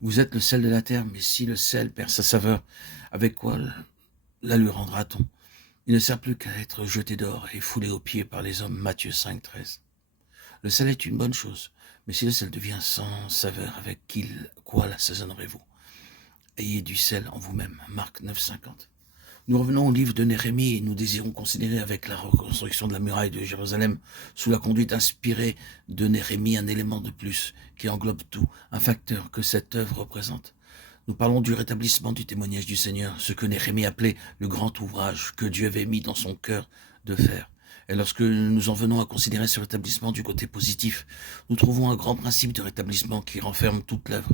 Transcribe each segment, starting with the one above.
Vous êtes le sel de la terre, mais si le sel perd sa saveur, avec quoi la lui rendra-t-on? Il ne sert plus qu'à être jeté dehors et foulé aux pieds par les hommes. Matthieu 5, 13. Le sel est une bonne chose, mais si le sel devient sans saveur, avec quoi l'assaisonnerez-vous? Ayez du sel en vous-même. Marc 9, 50. Nous revenons au livre de Néhémie et nous désirons considérer avec la reconstruction de la muraille de Jérusalem, sous la conduite inspirée de Néhémie, un élément de plus qui englobe tout, un facteur que cette œuvre représente. Nous parlons du rétablissement du témoignage du Seigneur, ce que Néhémie appelait le grand ouvrage que Dieu avait mis dans son cœur de faire. Et lorsque nous en venons à considérer ce rétablissement du côté positif, nous trouvons un grand principe de rétablissement qui renferme toute l'œuvre.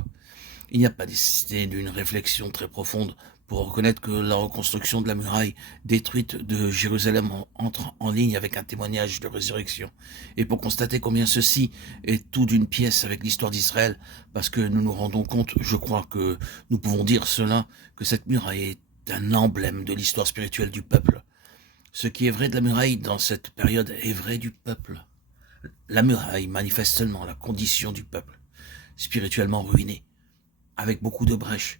Il n'y a pas nécessité d'une réflexion très profonde pour reconnaître que la reconstruction de la muraille détruite de Jérusalem entre en ligne avec un témoignage de résurrection. Et pour constater combien ceci est tout d'une pièce avec l'histoire d'Israël, parce que nous nous rendons compte, je crois que nous pouvons dire cela, que cette muraille est un emblème de l'histoire spirituelle du peuple. Ce qui est vrai de la muraille dans cette période est vrai du peuple. La muraille manifeste seulement la condition du peuple, spirituellement ruiné, avec beaucoup de brèches.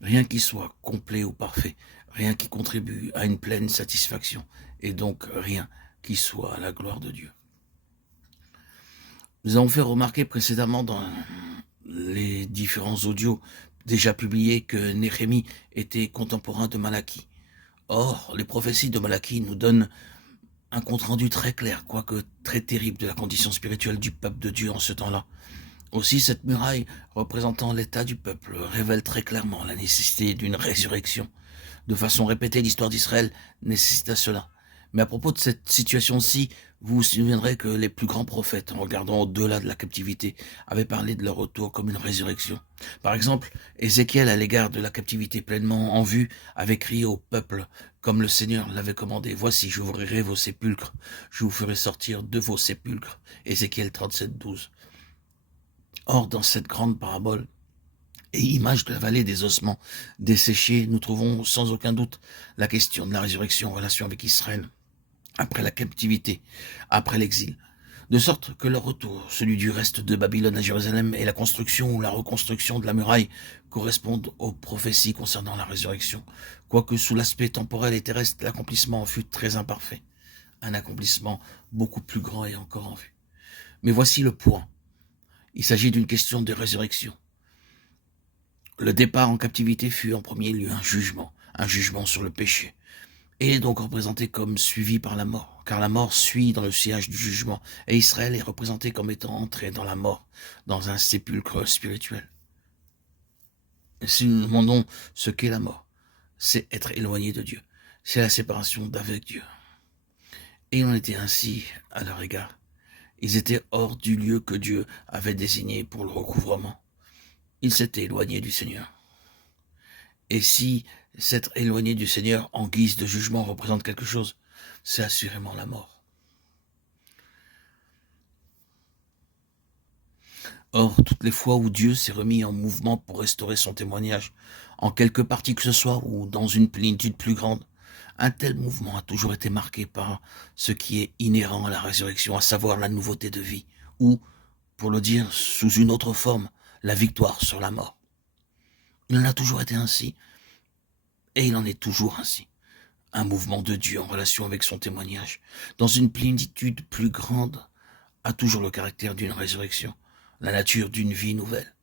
Rien qui soit complet ou parfait, rien qui contribue à une pleine satisfaction, et donc rien qui soit à la gloire de Dieu. Nous avons fait remarquer précédemment dans les différents audios déjà publiés que Néhémie était contemporain de Malachie. Or, les prophéties de Malachie nous donnent un compte-rendu très clair, quoique très terrible, de la condition spirituelle du peuple de Dieu en ce temps-là. Aussi, cette muraille, représentant l'état du peuple, révèle très clairement la nécessité d'une résurrection. De façon répétée, l'histoire d'Israël nécessita cela. Mais à propos de cette situation-ci, vous vous souviendrez que les plus grands prophètes, en regardant au-delà de la captivité, avaient parlé de leur retour comme une résurrection. Par exemple, Ézéchiel, à l'égard de la captivité pleinement en vue, avait crié au peuple, comme le Seigneur l'avait commandé, « Voici, j'ouvrirai vos sépulcres, je vous ferai sortir de vos sépulcres. » Ézéchiel 37, 12. Or, dans cette grande parabole et image de la vallée des ossements desséchés, nous trouvons sans aucun doute la question de la résurrection en relation avec Israël, après la captivité, après l'exil. De sorte que leur retour, celui du reste de Babylone à Jérusalem, et la construction ou la reconstruction de la muraille correspondent aux prophéties concernant la résurrection, quoique sous l'aspect temporel et terrestre, l'accomplissement fut très imparfait. Un accomplissement beaucoup plus grand est encore en vue. Mais voici le point. Il s'agit d'une question de résurrection. Le départ en captivité fut en premier lieu un jugement sur le péché, et est donc représenté comme suivi par la mort, car la mort suit dans le sillage du jugement, et Israël est représenté comme étant entré dans la mort, dans un sépulcre spirituel. Et si nous demandons ce qu'est la mort, c'est être éloigné de Dieu, c'est la séparation d'avec Dieu. Et il en était ainsi à leur égard. Ils étaient hors du lieu que Dieu avait désigné pour le recouvrement. Ils s'étaient éloignés du Seigneur. Et si s'être éloigné du Seigneur en guise de jugement représente quelque chose, c'est assurément la mort. Or, toutes les fois où Dieu s'est remis en mouvement pour restaurer son témoignage, en quelque partie que ce soit ou dans une plénitude plus grande, un tel mouvement a toujours été marqué par ce qui est inhérent à la résurrection, à savoir la nouveauté de vie, ou, pour le dire sous une autre forme, la victoire sur la mort. Il en a toujours été ainsi, et il en est toujours ainsi. Un mouvement de Dieu en relation avec son témoignage, dans une plénitude plus grande, a toujours le caractère d'une résurrection, la nature d'une vie nouvelle.